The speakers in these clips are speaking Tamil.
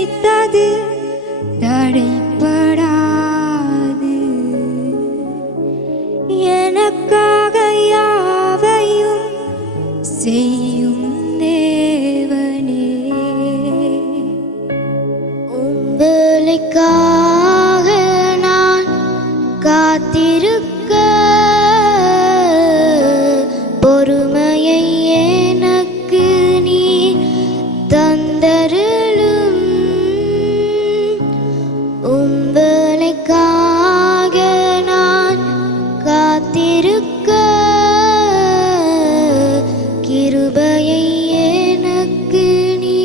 வைத்தது தடைப்படாது. எனக்காக யாவையும் செய்யும் உனக்காக நான் காத்திருக்க கிருபையை எனக்கு நீ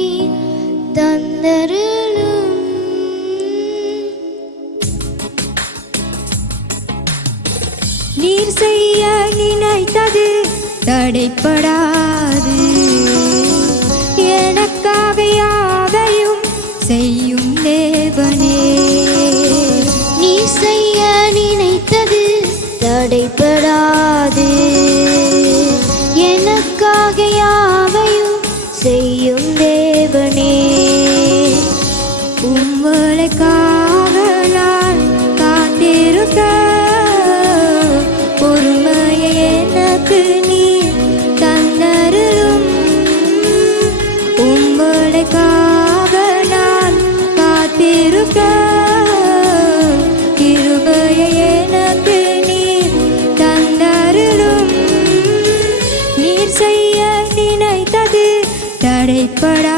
தந்தருளும். நீர் செய்ய நினைத்தது தடைப்படாது. முடியாது எனக்காக யார் पड़ा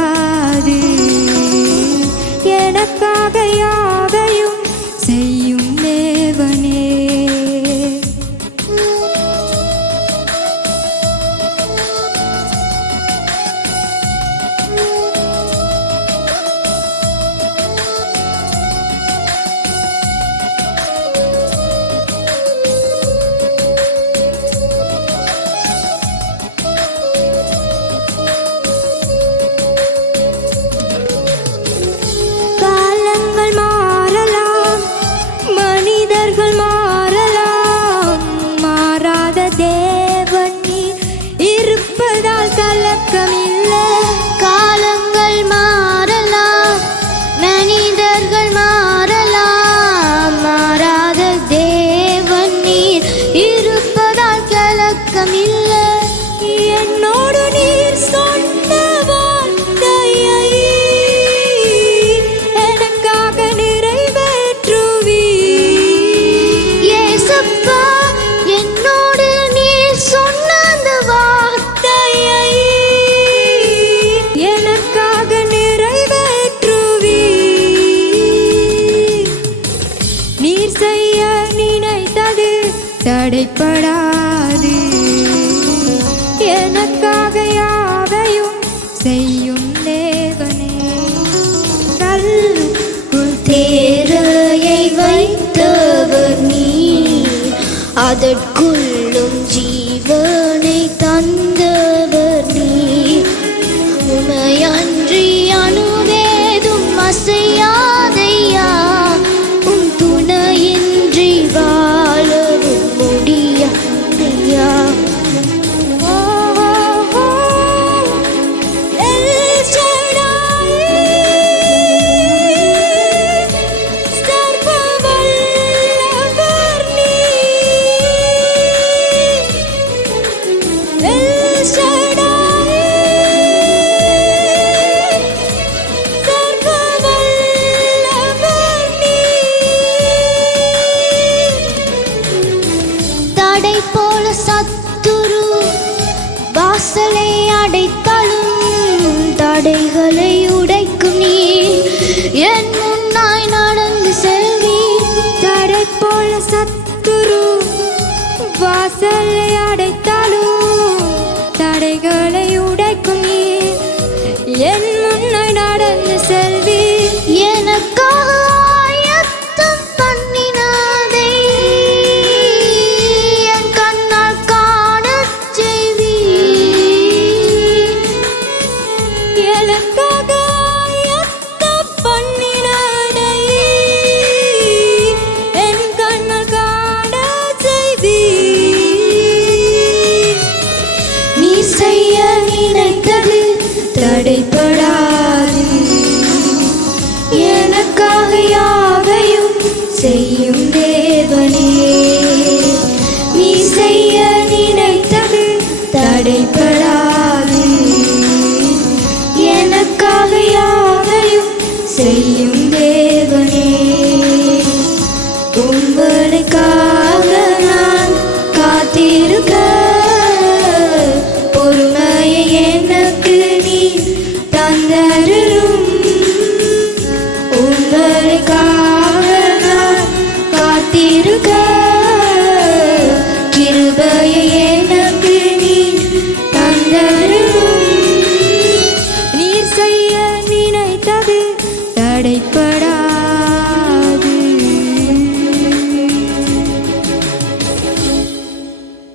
தடைப்படாது. எனக்காக யாவையும் செய்யும் தேவனே. கல் தேரையை வைத்தவர் நீ. அதற்கு வாசலை அடைத்தாலும் தடைகளை உடைக்கும் நீ. என் தடைப்படாது எனக்காக யாவையும் செய்யும் தேவனே. உங்களுக்காக நான் காத்திருக்க. பொறுமையை எனக்கு நீ தந்தரும் உங்களுக்காக